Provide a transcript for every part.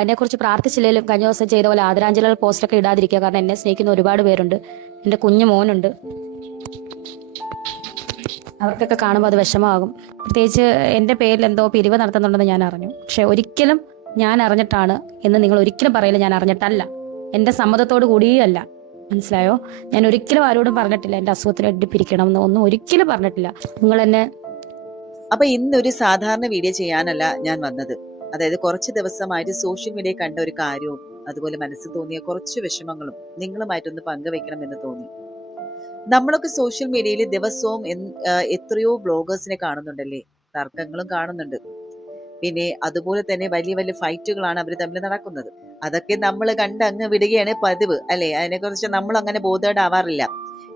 എന്നെക്കുറിച്ച് പ്രാർത്ഥിച്ചില്ലെങ്കിലും കഴിഞ്ഞ ദിവസം ചെയ്ത പോലെ ആദരാഞ്ജലികൾ പോസ്റ്റൊക്കെ ഇടാതിരിക്കുക. കാരണം എന്നെ സ്നേഹിക്കുന്ന ഒരുപാട് പേരുണ്ട്. എൻ്റെ കുഞ്ഞു മോനുണ്ട്. അവർക്കൊക്കെ കാണുമ്പോൾ അത് വിഷമമാകും. പ്രത്യേകിച്ച് എൻ്റെ പേരിൽ എന്തോ പിരിവ് നടത്തുന്നുണ്ടെന്ന് ഞാൻ അറിഞ്ഞു. പക്ഷെ ഒരിക്കലും ഞാൻ അറിഞ്ഞിട്ടാണ് എന്ന് നിങ്ങൾ ഒരിക്കലും പറയില്ല. ഞാൻ അറിഞ്ഞിട്ടല്ല, എൻ്റെ സമ്മതത്തോടു കൂടിയല്ല. മനസ്സിലായോ? ഞാൻ ഒരിക്കലും ആരോടും പറഞ്ഞിട്ടില്ല എൻ്റെ അസുഖത്തിന് വേണ്ടി പിരിക്കണം എന്ന്, ഒന്നും ഒരിക്കലും പറഞ്ഞിട്ടില്ല. നിങ്ങൾ എന്നെ അപ്പൊ ഇന്നൊരു സാധാരണ വീഡിയോ ചെയ്യാനല്ല ഞാൻ വന്നത്. അതായത് കുറച്ച് ദിവസമായിട്ട് സോഷ്യൽ മീഡിയ കണ്ട ഒരു കാര്യവും അതുപോലെ മനസ്സിൽ തോന്നിയ കുറച്ച് വിഷമങ്ങളും നിങ്ങളുമായിട്ടൊന്ന് പങ്കുവെക്കണം എന്ന് തോന്നി. നമ്മളൊക്കെ സോഷ്യൽ മീഡിയയിൽ ദിവസവും എത്രയോ ബ്ലോഗേഴ്സിനെ കാണുന്നുണ്ടല്ലേ, തർക്കങ്ങളും കാണുന്നുണ്ട്. പിന്നെ അതുപോലെ തന്നെ വലിയ വലിയ ഫൈറ്റുകളാണ് അവർ തമ്മിൽ നടക്കുന്നത്. അതൊക്കെ നമ്മൾ കണ്ട് അങ്ങ് വിടുകയാണ് പതിവ് അല്ലെ. അതിനെക്കുറിച്ച് നമ്മൾ അങ്ങനെ ബോധേഡാവാറില്ല.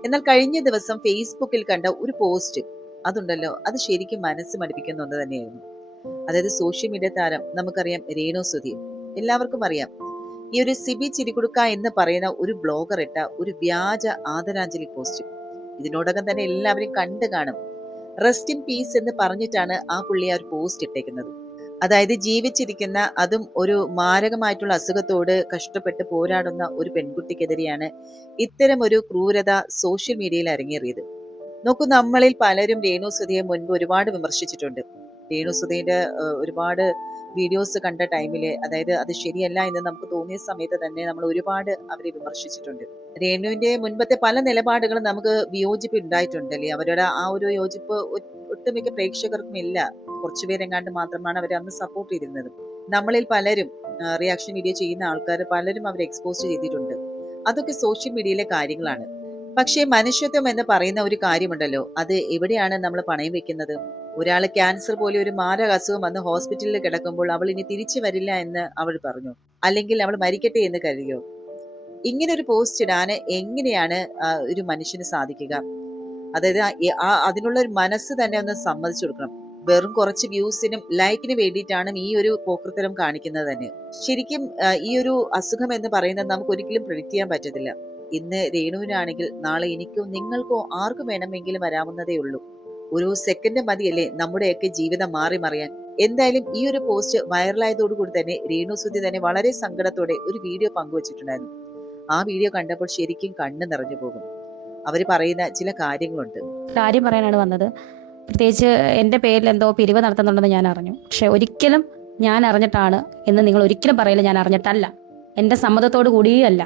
എന്നാൽ കഴിഞ്ഞ ദിവസം ഫേസ്ബുക്കിൽ കണ്ട ഒരു പോസ്റ്റ് അതുണ്ടല്ലോ, അത് ശരിക്കും മനസ്സ് മടുപ്പിക്കുന്ന ഒന്ന് തന്നെയായിരുന്നു. അതായത് സോഷ്യൽ മീഡിയ താരം നമുക്കറിയാം രേണു സുധി, എല്ലാവർക്കും അറിയാം. ഈ ഒരു സിബി ചിരികുടുക്ക എന്ന് പറയുന്ന ഒരു ബ്ലോഗർ ഇട്ട ഒരു വ്യാജ ആദരാഞ്ജലി പോസ്റ്റ് ഇതിനോടകം തന്നെ എല്ലാവരും കണ്ടു കാണും. റെസ്റ്റ് ഇൻ പീസ് എന്ന് പറഞ്ഞിട്ടാണ് ആ പുള്ളി ആ ഒരു പോസ്റ്റ് ഇട്ടേക്കുന്നത്. അതായത് ജീവിച്ചിരിക്കുന്ന, അതും ഒരു മാരകമായിട്ടുള്ള അസുഖത്തോട് കഷ്ടപ്പെട്ട് പോരാടുന്ന ഒരു പെൺകുട്ടിക്കെതിരെയാണ് ഇത്തരം ഒരു ക്രൂരത സോഷ്യൽ മീഡിയയിൽ അരങ്ങേറിയത്. നോക്കൂ, നമ്മളിൽ പലരും രേണു സുധിയെ മുൻപ് ഒരുപാട് വിമർശിച്ചിട്ടുണ്ട്. രേണു സുധീന്റെ ഒരുപാട് വീഡിയോസ് കണ്ട ടൈമില്, അതായത് അത് ശരിയല്ല എന്ന് നമുക്ക് തോന്നിയ സമയത്ത് തന്നെ നമ്മൾ ഒരുപാട് അവരെ വിമർശിച്ചിട്ടുണ്ട്. രേണുവിന്റെ മുൻപത്തെ പല നിലപാടുകളും നമുക്ക് വിയോജിപ്പ് ഉണ്ടായിട്ടുണ്ടല്ലേ. അവരുടെ ആ ഒരു യോജിപ്പ് ഒട്ടുമിക്ക പ്രേക്ഷകർക്കും ഇല്ല. കുറച്ചുപേരെങ്ങാണ്ട് മാത്രമാണ് അവരെ അന്ന് സപ്പോർട്ട് ചെയ്തിരുന്നത്. നമ്മളിൽ പലരും റിയാക്ഷൻ വീഡിയോ ചെയ്യുന്ന ആൾക്കാർ പലരും അവരെ എക്സ്പോസ് ചെയ്തിട്ടുണ്ട്. അതൊക്കെ സോഷ്യൽ മീഡിയയിലെ കാര്യങ്ങളാണ്. പക്ഷേ മനുഷ്യത്വം എന്ന് പറയുന്ന ഒരു കാര്യമുണ്ടല്ലോ, അത് എവിടെയാണ് നമ്മൾ പണയം വെക്കുന്നത്? ഒരാള് ക്യാൻസർ പോലെ ഒരു മാരക അസുഖം വന്ന് ഹോസ്പിറ്റലിൽ കിടക്കുമ്പോൾ അവൾ ഇനി തിരിച്ചു വരില്ല എന്ന് അവൾ പറഞ്ഞു, അല്ലെങ്കിൽ അവൾ മരിക്കട്ടെ എന്ന് കരുതിയോ? ഇങ്ങനെ ഒരു പോസ്റ്റ് ഇടാൻ എങ്ങനെയാണ് ഒരു മനുഷ്യന് സാധിക്കുക? അതായത് അതിനുള്ള ഒരു മനസ്സ് തന്നെ ഒന്ന് സമ്മതിച്ചു കൊടുക്കണം. വെറും കുറച്ച് വ്യൂസിനും ലൈക്കിന് വേണ്ടിയിട്ടാണ് ഈ ഒരു പോക്കൃത്തരം കാണിക്കുന്നത് തന്നെ. ശരിക്കും ഈ ഒരു അസുഖം എന്ന് പറയുന്നത് നമുക്ക് ഒരിക്കലും പ്രെഡിക്റ്റ് ചെയ്യാൻ പറ്റത്തില്ല. ഇന്ന് രേണുവിനാണെങ്കിൽ നാളെ എനിക്കോ നിങ്ങൾക്കോ ആർക്കും വേണമെങ്കിലും വരാവുന്നതേ ഉള്ളൂ. ഒരു സെക്കൻഡ് മതിയല്ലേ നമ്മുടെയൊക്കെ ജീവിതം മാറി മറിയാൻ. എന്തായാലും ഈ ഒരു പോസ്റ്റ് വൈറലായതോടുകൂടി തന്നെ രേണു സുധി തന്നെ വളരെ സങ്കടത്തോടെ ഒരു വീഡിയോ പങ്കുവച്ചിട്ടുണ്ടായിരുന്നു. ആ വീഡിയോ കണ്ടപ്പോൾ ശരിക്കും കണ്ണ് നിറഞ്ഞു പോകും. അവര് പറയുന്ന ചില കാര്യങ്ങളുണ്ട്. കാര്യം പറയാനാണ് വന്നത്. പ്രത്യേകിച്ച് എൻ്റെ പേരിൽ എന്തോ പിരിവ് നടത്തുന്നുണ്ടെന്ന് ഞാൻ അറിഞ്ഞു. പക്ഷെ ഒരിക്കലും ഞാൻ അറിഞ്ഞിട്ടാണ് എന്ന് നിങ്ങൾ ഒരിക്കലും പറയില്ല. ഞാൻ അറിഞ്ഞിട്ടല്ല, എൻ്റെ സമ്മതത്തോടു കൂടിയല്ല.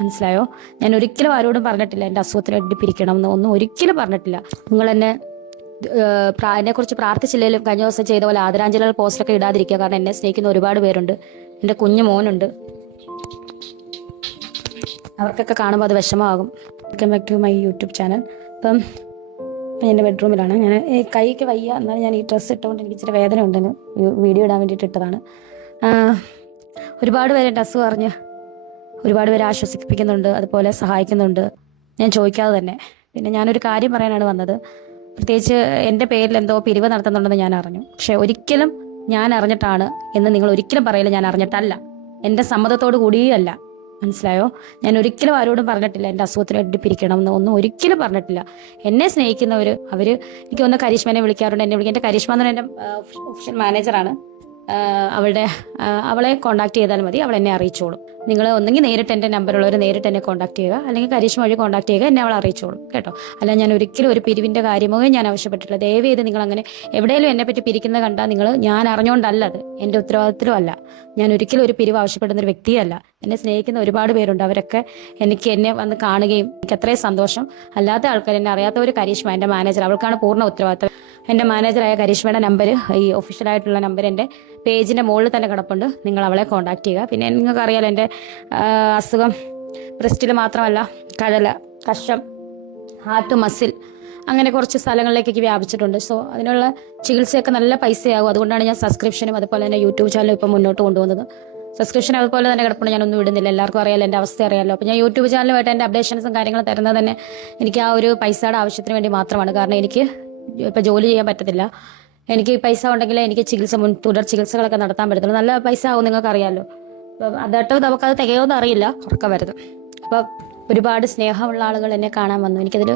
മനസ്സിലായോ? ഞാൻ ഒരിക്കലും ആരോടും പറഞ്ഞിട്ടില്ല എൻ്റെ അസുഖത്തിന് വേണ്ടി പിരിക്കണം എന്ന്, ഒന്നും ഒരിക്കലും പറഞ്ഞിട്ടില്ല. നിങ്ങൾ എന്നെക്കുറിച്ച് പ്രാർത്ഥിച്ചില്ലെങ്കിലും കഴിഞ്ഞ ദിവസം ചെയ്ത പോലെ ആദരാഞ്ജലികൾ പോസ്റ്റൊക്കെ ഇടാതിരിക്കുക. കാരണം എന്നെ സ്നേഹിക്കുന്ന ഒരുപാട് പേരുണ്ട്. എൻ്റെ കുഞ്ഞു മോനുണ്ട്. അവർക്കൊക്കെ കാണുമ്പോൾ അത് വിഷമമാകും. Welcome back to my YouTube channel. ഇപ്പം എൻ്റെ ബെഡ്റൂമിലാണ്. ഞാൻ കൈക്ക് വയ്യ, എന്നാലും ഞാൻ ഈ ഡ്രസ്സ് ഇട്ടുകൊണ്ട് എനിക്ക് ഇച്ചിരി വേദന ഉണ്ടെന്ന് വീഡിയോ ഇടാൻ വേണ്ടിയിട്ട് ഇട്ടതാണ്. ഒരുപാട് പേര് എൻ്റെ അസുഖം അറിഞ്ഞ് ഒരുപാട് പേര് ആശ്വസിപ്പിക്കുന്നുണ്ട്, അതുപോലെ സഹായിക്കുന്നുണ്ട്, ഞാൻ ചോദിക്കാതെ തന്നെ. പിന്നെ ഞാനൊരു കാര്യം പറയാനാണ് വന്നത്. പ്രത്യേകിച്ച് എൻ്റെ പേരിൽ എന്തോ പിരിവ് നടത്തുന്നുണ്ടെന്ന് ഞാൻ അറിഞ്ഞു. പക്ഷെ ഒരിക്കലും ഞാൻ അറിഞ്ഞിട്ടാണ് എന്ന് നിങ്ങൾ ഒരിക്കലും പറയില്ല. ഞാൻ അറിഞ്ഞിട്ടല്ല, എൻ്റെ സമ്മതത്തോടു കൂടിയല്ല. മനസ്സിലായോ? ഞാൻ ഒരിക്കലും ആരോടും പറഞ്ഞിട്ടില്ല എൻ്റെ അസുഖത്തിന് വേണ്ടി പിരിക്കണം എന്ന്, ഒന്നും ഒരിക്കലും പറഞ്ഞിട്ടില്ല. എന്നെ സ്നേഹിക്കുന്നവർ, എനിക്ക് ഒന്ന് കരിഷ്മേനെ വിളിക്കാറുണ്ട്. എൻ്റെ കരിഷ്മ എന്ന് പറഞ്ഞാൽ എൻ്റെ ഒഫീഷ്യൽ മാനേജറാണ്. അവളെ കോൺടാക്ട് ചെയ്താൽ മതി, അവൾ എന്നെ അറിയിച്ചോളും. നിങ്ങൾ ഒന്നെങ്കിൽ നേരിട്ട് എൻ്റെ നമ്പറുള്ളവർ നേരിട്ട് എന്നെ കോൺടാക്ട് ചെയ്യുക, അല്ലെങ്കിൽ കരിഷ്മ വഴി കോൺടാക്ട് ചെയ്യുക, എന്നെ അവൾ അറിയിച്ചോളും കേട്ടോ. അല്ല, ഞാൻ ഒരിക്കലും ഒരു പിരിവിൻ്റെ കാര്യമോ ഞാൻ ആവശ്യപ്പെട്ടിട്ടില്ല. ദയവ് ചെയ്ത് നിങ്ങൾ അങ്ങനെ എവിടെയെങ്കിലും എന്നെ പറ്റി പിരിക്കുന്നത് കണ്ടാൽ നിങ്ങൾ, ഞാൻ അറിഞ്ഞുകൊണ്ടല്ല, അത് എൻ്റെ ഉത്തരവാദിത്വം അല്ല. ഞാൻ ഒരിക്കലും ഒരു പിരിവ് ആവശ്യപ്പെടുന്ന ഒരു വ്യക്തിയല്ല. എന്നെ സ്നേഹിക്കുന്ന ഒരുപാട് പേരുണ്ട്. അവരൊക്കെ എന്നെ വന്ന് കാണുകയും എനിക്ക് അത്രയും സന്തോഷം. അല്ലാത്ത ആൾക്കാർ, എന്നെ അറിയാത്തവർ, കരിഷ്മ എൻ്റെ മാനേജർ, അവൾക്കാണ് പൂർണ്ണ ഉത്തരവാദിത്വം. എൻ്റെ മാനേജറായ കരിഷ്മയുടെ നമ്പർ, ഈ ഒഫീഷ്യലായിട്ടുള്ള നമ്പർ എൻ്റെ പേജിൻ്റെ മുകളിൽ തന്നെ കിടപ്പുണ്ട്. നിങ്ങൾ അവളെ കോൺടാക്ട് ചെയ്യുക. പിന്നെ നിങ്ങൾക്ക് അറിയാലോ, എൻ്റെ അസുഖം ബ്രസ്റ്റിൽ മാത്രമല്ല, കഴല, കഷം, ഹാർട്ട്, മസിൽ, അങ്ങനെ കുറച്ച് സ്ഥലങ്ങളിലേക്കൊക്കെ വ്യാപിച്ചിട്ടുണ്ട്. സോ അതിനുള്ള ചികിത്സയൊക്കെ നല്ല പൈസയാകും. അതുകൊണ്ടാണ് ഞാൻ സബ്സ്ക്രിപ്ഷനും അതുപോലെ തന്നെ യൂട്യൂബ് ചാനലും ഇപ്പം മുന്നോട്ട് കൊണ്ടുപോകുന്നത്. സബ്സ്ക്രിപ്ഷൻ അതുപോലെ തന്നെ കിടപ്പുണ്ട്, ഞാനൊന്നും ഇടുന്നില്ല. എല്ലാവർക്കും അറിയാലോ, എൻ്റെ അവസ്ഥ അറിയാമല്ലോ. അപ്പോൾ ഞാൻ യൂട്യൂബ് ചാനലുമായിട്ട് എൻ്റെ അപ്ഡേഷൻസും കാര്യങ്ങളും തരുന്നത് തന്നെ എനിക്ക് ആ ഒരു പൈസയുടെ ആവശ്യത്തിന് വേണ്ടി മാത്രമാണ്. കാരണം എനിക്ക് ഇപ്പം ജോലി ചെയ്യാൻ പറ്റത്തില്ല. എനിക്ക് പൈസ ഉണ്ടെങ്കിൽ എനിക്ക് തുടർ ചികിത്സകളൊക്കെ നടത്താൻ പറ്റത്തുള്ളൂ. നല്ല പൈസ ആവും, നിങ്ങൾക്ക് അറിയാമല്ലോ. അപ്പം അതായിട്ട് നമുക്കത് തികയോന്ന് അറിയില്ല, ഉറക്കം വരുന്നത്. അപ്പം ഒരുപാട് സ്നേഹമുള്ള ആളുകൾ എന്നെ കാണാൻ വന്നു. എനിക്കതിൽ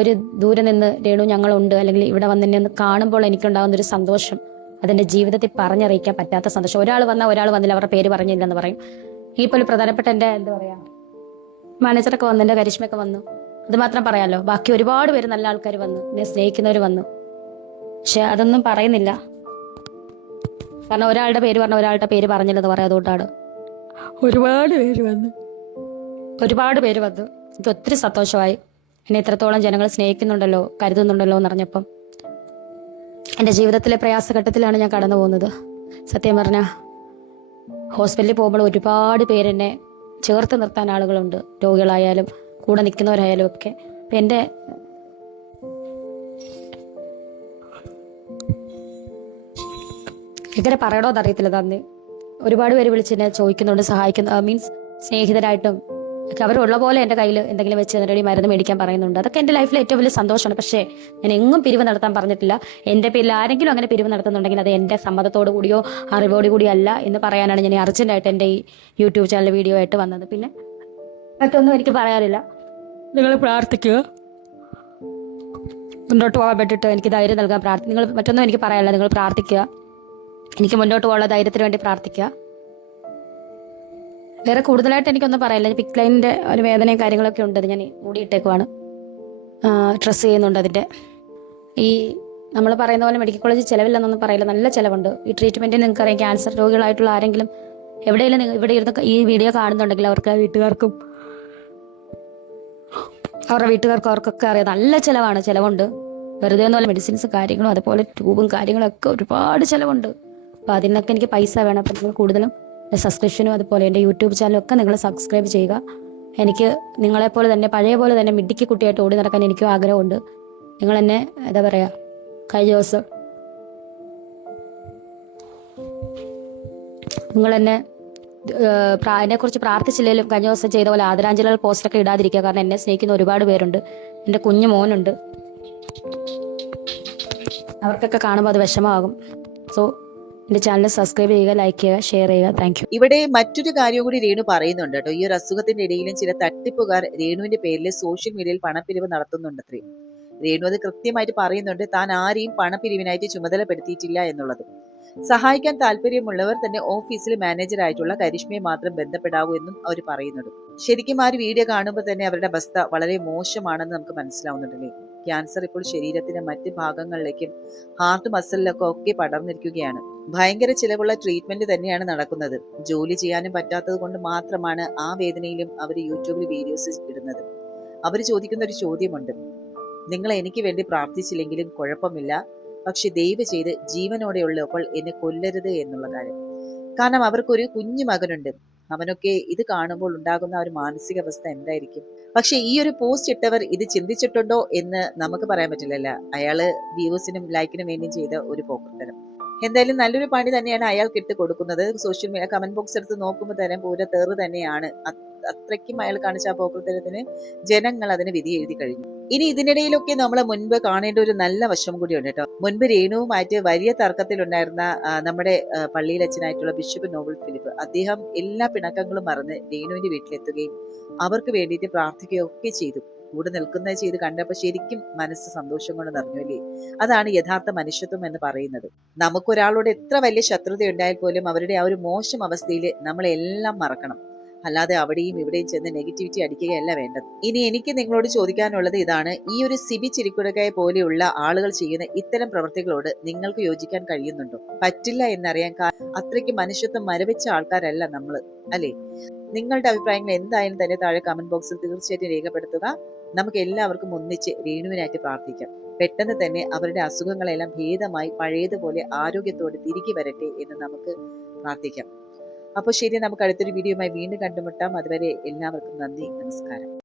ഒരു ദൂരെ നിന്ന് രേണു ഞങ്ങളുണ്ട്, അല്ലെങ്കിൽ ഇവിടെ വന്ന് എന്നെ ഒന്ന് കാണുമ്പോൾ എനിക്കുണ്ടാകുന്നൊരു സന്തോഷം അതെന്റെ ജീവിതത്തിൽ പറഞ്ഞറിയിക്കാൻ പറ്റാത്ത സന്തോഷം. ഒരാൾ വന്നാൽ ഒരാൾ വന്നില്ല, അവരുടെ പേര് പറഞ്ഞില്ലെന്ന് പറയും. ഈ പോലെ പ്രധാനപ്പെട്ട എൻ്റെ എന്താ പറയാ മാനേജറൊക്കെ വന്നു, എൻ്റെ കരിഷ്മയൊക്കെ വന്നു, അത് മാത്രം പറയാലോ. ബാക്കി ഒരുപാട് പേര് നല്ല ആൾക്കാർ വന്നു, എന്നെ സ്നേഹിക്കുന്നവർ വന്നു. പക്ഷെ അതൊന്നും പറയുന്നില്ല, കാരണം ഒരാളുടെ പേര് പറഞ്ഞ ഒരാളുടെ പേര് പറഞ്ഞില്ലെന്ന് പറയാം. അതുകൊണ്ടാണ് ഒരുപാട് പേര് വന്നു, ഒരുപാട് പേര് വന്നു. എനിക്ക് ഒത്തിരി സന്തോഷമായി. എന്നെ ഇത്രത്തോളം ജനങ്ങൾ സ്നേഹിക്കുന്നുണ്ടല്ലോ, കരുതുന്നുണ്ടല്ലോ എന്നറിഞ്ഞപ്പം. എൻ്റെ ജീവിതത്തിലെ പ്രയാസഘട്ടത്തിലാണ് ഞാൻ കടന്നു പോകുന്നത്. സത്യം പറഞ്ഞാൽ ഹോസ്പിറ്റലിൽ പോകുമ്പോൾ ഒരുപാട് പേരെന്നെ ചേർത്ത് നിർത്താൻ ആളുകളുണ്ട്, രോഗികളായാലും കൂടെ നിൽക്കുന്നവരായാലും ഒക്കെ. അപ്പം എൻ്റെ എങ്ങനെ പറയണോ എന്നറിയത്തില്ല നന്ദി. ഒരുപാട് പേര് വിളിച്ച് എന്നെ ചോദിക്കുന്നുണ്ട്, സഹായിക്കുന്നു, മീൻസ് സ്നേഹിതരായിട്ടും ഒക്കെ. അവരുള്ള പോലെ എൻ്റെ കയ്യിൽ എന്തെങ്കിലും വെച്ച് തന്നിട്ട് മരുന്ന് മേടിക്കാൻ പറയുന്നുണ്ട്. അതൊക്കെ എൻ്റെ ലൈഫിൽ ഏറ്റവും വലിയ സന്തോഷമാണ്. പക്ഷേ ഞാൻ എങ്ങും പിരിവ് നടത്താൻ പറഞ്ഞിട്ടില്ല. എൻ്റെ പേരിൽ ആരെങ്കിലും അങ്ങനെ പിരിവ് നടത്തുന്നുണ്ടെങ്കിൽ അത് എൻ്റെ സമ്മതത്തോടു കൂടിയോ അറിവോടു കൂടിയോ അല്ല എന്ന് പറയാനാണ് ഞാൻ അർജന്റായിട്ട് എൻ്റെ ഈ യൂട്യൂബ് ചാനൽ വീഡിയോ ആയിട്ട് വന്നത്. പിന്നെ മറ്റൊന്നും എനിക്ക് പറയാനില്ല. നിങ്ങൾ പ്രാർത്ഥിക്കുക, മുന്നോട്ട് പോകാൻ വേണ്ടിയിട്ട് എനിക്ക് ധൈര്യം നൽകാൻ നിങ്ങൾ മറ്റൊന്നും എനിക്ക് പറയാനില്ല. നിങ്ങൾ പ്രാർത്ഥിക്കുക, എനിക്ക് മുന്നോട്ട് പോകാനുള്ള ധൈര്യത്തിന് വേണ്ടി പ്രാർത്ഥിക്കുക. വേറെ കൂടുതലായിട്ട് എനിക്കൊന്നും പറയാനില്ല. പിക് ലൈനിൻ്റെ ഒരു വേദനയും കാര്യങ്ങളൊക്കെ ഉണ്ട്. ഞാൻ മൂടിയിട്ടേക്കുവാണ്, ഡ്രസ്സ് ചെയ്യുന്നുണ്ട്. അതിൻ്റെ ഈ നമ്മൾ പറയുന്ന പോലെ മെഡിക്കൽ കോളേജിൽ ചിലവില്ലെന്നൊന്നും പറയില്ല, നല്ല ചിലവുണ്ട്. ഈ ട്രീറ്റ്മെൻറ്റിന് നിങ്ങൾക്കറിയാം, ക്യാൻസർ രോഗികളായിട്ടുള്ള ആരെങ്കിലും എവിടെയെങ്കിലും ഇവിടെ ഇരുന്ന് ഈ വീഡിയോ കാണുന്നുണ്ടെങ്കിൽ അവർക്ക് വീട്ടുകാർക്കും അവരുടെ വീട്ടുകാർക്കും അവർക്കൊക്കെ അറിയാം, നല്ല ചിലവുണ്ട്. വെറുതെ ഒന്നുമല്ല, മെഡിസിൻസ് കാര്യങ്ങളും അതുപോലെ ട്യൂബും കാര്യങ്ങളൊക്കെ ഒരുപാട് ചിലവുണ്ട്. അപ്പോൾ അതിനൊക്കെ എനിക്ക് പൈസ വേണം. അപ്പോൾ നിങ്ങൾ കൂടുതലും സബ്സ്ക്രിപ്ഷനും അതുപോലെ എൻ്റെ യൂട്യൂബ് ചാനലും ഒക്കെ നിങ്ങൾ സബ്സ്ക്രൈബ് ചെയ്യുക. എനിക്ക് നിങ്ങളെപ്പോലെ തന്നെ പഴയ പോലെ തന്നെ മിടുക്കി കുട്ടിയായിട്ട് ഓടി നടക്കാൻ എനിക്കും ആഗ്രഹമുണ്ട്. നിങ്ങൾ എന്നെ എന്താ പറയുക, കഴിഞ്ഞ ദിവസം നിങ്ങൾ എന്നെക്കുറിച്ച് പ്രാർത്ഥിച്ചില്ലെങ്കിലും കഴിഞ്ഞ ദിവസം ചെയ്ത പോലെ ആദരാഞ്ജലികൾ പോസ്റ്റൊക്കെ ഇടാതിരിക്കുക. കാരണം എന്നെ സ്നേഹിക്കുന്ന ഒരുപാട് പേരുണ്ട്. എൻ്റെ കുഞ്ഞു മോനുണ്ട്, അവർക്കൊക്കെ കാണുമ്പോൾ അത് വിഷമമാകും. സോ എൻ്റെ ചാനൽ സബ്സ്ക്രൈബ് ചെയ്യുക, ലൈക്ക് ചെയ്യുക, ഷെയർ ചെയ്യുക. Thank you. ഇവിടെ മറ്റൊരു കാര്യം കൂടി രേണു പറയുന്നുണ്ട് കേട്ടോ. ഈ ഒരു അസുഖത്തിന്റെ ഇടയിലും ചില തട്ടിപ്പുകാർ രേണുവിന്റെ പേരിൽ സോഷ്യൽ മീഡിയയിൽ പണപ്പിരിവ് നടത്തുന്നുണ്ടത്രേ. രേണു അത് കൃത്യമായിട്ട് പറയുന്നുണ്ട്, താൻ ആരെയും പണപ്പിരിവിനായിട്ട് ചുമതലപ്പെടുത്തിയിട്ടില്ല എന്നുള്ളത്. സഹായിക്കാൻ താല്പര്യമുള്ളവർ തന്നെ ഓഫീസിൽ മാനേജറായിട്ടുള്ള കരിഷ്മയെ മാത്രം ബന്ധപ്പെടാവൂ എന്നും അവർ പറയുന്നുണ്ട്. ശരിക്കും ആ ഒരു വീഡിയോ കാണുമ്പോൾ തന്നെ അവരുടെ അവസ്ഥ വളരെ മോശമാണെന്ന് നമുക്ക് മനസ്സിലാവുന്നുണ്ടല്ലേ. ക്യാൻസർ ഇപ്പോൾ ശരീരത്തിന്റെ മറ്റ് ഭാഗങ്ങളിലേക്കും ഹാർട്ട് മസിലിലൊക്കെ ഒക്കെ പടർന്നിരിക്കുകയാണ്. ഭയങ്കര ചിലവുള്ള ട്രീറ്റ്മെന്റ് തന്നെയാണ് നടക്കുന്നത്. ജോലി ചെയ്യാനും പറ്റാത്തത് കൊണ്ട് മാത്രമാണ് ആ വേദനയിലും അവർ യൂട്യൂബിൽ വീഡിയോസ് ഇടുന്നത്. അവർ ചോദിക്കുന്ന ഒരു ചോദ്യമുണ്ട്, നിങ്ങൾ എനിക്ക് വേണ്ടി പ്രാർത്ഥിച്ചില്ലെങ്കിലും കുഴപ്പമില്ല, പക്ഷെ ദയവ് ചെയ്ത് ജീവനോടെയുള്ളപ്പോൾ എന്നെ കൊല്ലരുത് എന്നുള്ള കാര്യം. കാരണം അവർക്കൊരു കുഞ്ഞു മകനുണ്ട്. അവനൊക്കെ ഇത് കാണുമ്പോൾ ഉണ്ടാകുന്ന ഒരു മാനസികാവസ്ഥ എന്തായിരിക്കും? പക്ഷെ ഈ ഒരു പോസ്റ്റ് ഇട്ടവർ ഇത് ചിന്തിച്ചിട്ടുണ്ടോ എന്ന് നമുക്ക് പറയാൻ പറ്റില്ലല്ലോ. അയാള് വ്യൂസിനും ലൈക്കിനും വേണ്ടിയും ചെയ്ത ഒരു പോക്കത്തരം. എന്തായാലും നല്ലൊരു പണി തന്നെയാണ് അയാൾക്ക് ഇട്ട് കൊടുക്കുന്നത്. സോഷ്യൽ മീഡിയ കമന്റ് ബോക്സ് എടുത്ത് നോക്കുമ്പോൾ തന്നെ പൂര തേറ് തന്നെയാണ്. അത്രയ്ക്കും അയാൾ കാണിച്ച ആ പോക്കത്തരത്തിന് ജനങ്ങൾ അതിന് വിധി എഴുതി കഴിഞ്ഞു. ഇനി ഇതിനിടയിലൊക്കെ നമ്മൾ മുൻപ് കാണേണ്ട ഒരു നല്ല വശം കൂടിയുണ്ട് കേട്ടോ. മുൻപ് രേണുവുമായിട്ട് വലിയ തർക്കത്തിലുണ്ടായിരുന്ന നമ്മുടെ പള്ളിയിലച്ഛനായിട്ടുള്ള ബിഷപ്പ് നോബൽ ഫിലിപ്പ്, അദ്ദേഹം എല്ലാ പിണക്കങ്ങളും മറന്ന് രേണുവിന്റെ വീട്ടിലെത്തുകയും അവർക്ക് വേണ്ടിയിട്ട് പ്രാർത്ഥിക്കുകയും ഒക്കെ ചെയ്തു. കൂടെ നിൽക്കുന്നത് ചെയ്ത് കണ്ടപ്പോൾ ശരിക്കും മനസ്സ് സന്തോഷം കൊണ്ട് നിറഞ്ഞു അല്ലേ. അതാണ് യഥാർത്ഥ മനുഷ്യത്വം എന്ന് പറയുന്നത്. നമുക്കൊരാളോട് എത്ര വലിയ ശത്രുത ഉണ്ടായാൽ പോലും അവരുടെ ആ ഒരു മോശം അവസ്ഥയിൽ നമ്മളെല്ലാം മറക്കണം. അല്ലാതെ അവിടെയും ഇവിടെയും ചെന്ന് നെഗറ്റിവിറ്റി അടിക്കുകയല്ല വേണ്ടത്. ഇനി എനിക്ക് നിങ്ങളോട് ചോദിക്കാനുള്ളത് ഇതാണ്, ഈ ഒരു സിബി ചിരിക്കുടക്കായ പോലെയുള്ള ആളുകൾ ചെയ്യുന്ന ഇത്തരം പ്രവൃത്തികളോട് നിങ്ങൾക്ക് യോജിക്കാൻ കഴിയുന്നുണ്ടോ? പറ്റില്ല എന്നറിയാൻ, അത്രയ്ക്ക് മനുഷ്യത്വം മരവിച്ച ആൾക്കാരല്ല നമ്മൾ, അല്ലേ? നിങ്ങളുടെ അഭിപ്രായങ്ങൾ എന്തായാലും തന്നെ താഴെ കമന്റ് ബോക്സിൽ തീർച്ചയായിട്ടും രേഖപ്പെടുത്തുക. നമുക്ക് എല്ലാവർക്കും ഒന്നിച്ച് രേണുവിനായിട്ട് പ്രാർത്ഥിക്കാം. പെട്ടെന്ന് തന്നെ അവരുടെ അസുഖങ്ങളെല്ലാം ഭേദമായി പഴയതുപോലെ ആരോഗ്യത്തോടെ തിരികെ വരട്ടെ എന്ന് നമുക്ക് പ്രാർത്ഥിക്കാം. അപ്പോൾ ശരി, നമുക്ക് അടുത്തൊരു വീഡിയോയുമായി വീണ്ടും കണ്ടുമുട്ടാം. അതുവരെ എല്ലാവർക്കും നന്ദി, നമസ്കാരം.